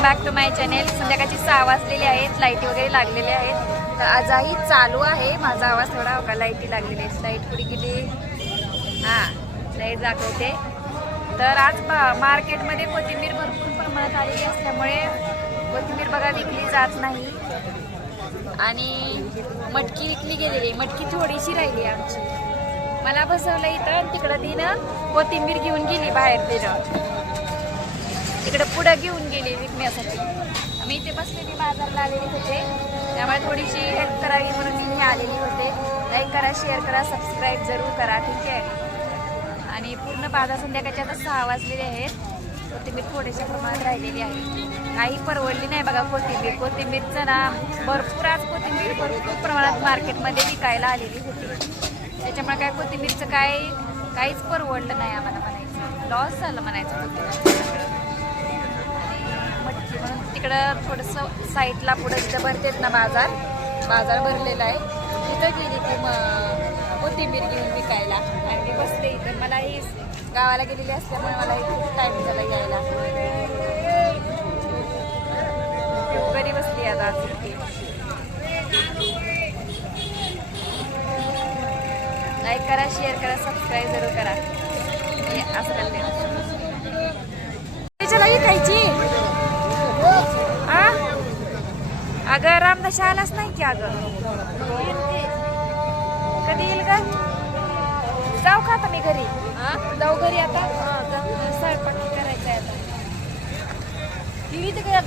Welcome back to my channel. संध्याकाळची सहा वाजलेली आहेत. लाईटी वगैरे लागलेले आहेत. तर आजही चालू आहे. माझा आवाज थोडा होता लाईटी लागलेली आहे. लाइट पुढे गेली. हां लाइट दाखवते. तर आज मार्केटमध्ये कोथिंबीर भरपूर प्रमाणात आलेली असल्यामुळे कोथिंबीर बघा विकली जात नाही. आणि मटकी विकली गेलेली आहे. मटकी थोडीशी राहिली आमची. मला बसवलं इथं. तिकडं तिनं कोथिंबीर घेऊन गेली बाहेर तिनं. तिकडे पुढं घेऊन गेली विकण्यासाठी. आम्ही इथे बसलेली बाजारला आलेली होते. त्यामुळे थोडीशी हेल्प करावी म्हणून मी इथे आलेली होते. लाईक करा शेअर करा सबस्क्राईब जरूर करा ठीक आहे? आणि पूर्ण बाजार संध्याकाळच्या आता सहा वाजलेले आहेत. कोथिंबीर थोड्याशा प्रमाणात राहिलेली आहे. काही परवडली नाही बघा कोथिंबीर. कोथिंबीरचं ना भरपूर आज कोथिंबीर भरपूर प्रमाणात मार्केटमध्ये विकायला आलेली होती. त्याच्यामुळे काय कोथिंबीरचं काय काहीच परवडलं नाही आम्हाला म्हणायचं. लॉस झालं म्हणायचं कोथिंबीर तिकडं थोडंसं साईडला पुढं जिथं भरतेत ना बाजार बाजार भरलेला आहे. तिथं गेली ती मग कोथिंबीर घेऊन विकायला. आणि मी बसते इथं. मलाही गावाला गेलेली असल्यामुळे मलाही खूप टाईम झाला यायला. घरी बसली आता लाईक करा शेअर करा सबस्क्राईब जरूर करा. हे असं अगं रामदास आलाच नाही की अगं. कधी येईल का जाऊ का आता मी घरी? जाऊ घरी आता? स्वयंपाक करायचा आहे आता.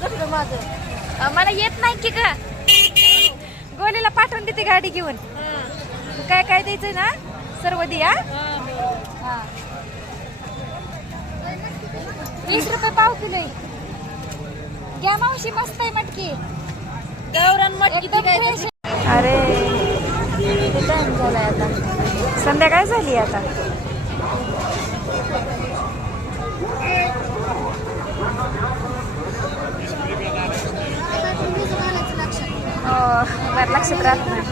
कसलं माझं. मला येत नाही की का गोलीला पाठवून देते गाडी घेऊन. काय काय द्यायचं ना? सर्व दे हा हा. वीस रुपये पाव किलो. घ्या मावशी मस्त आहे मटकी. अरे टाइम झालाय आता? संध्याकाळ झाली आता. हो बरं लक्षात राहत नाही.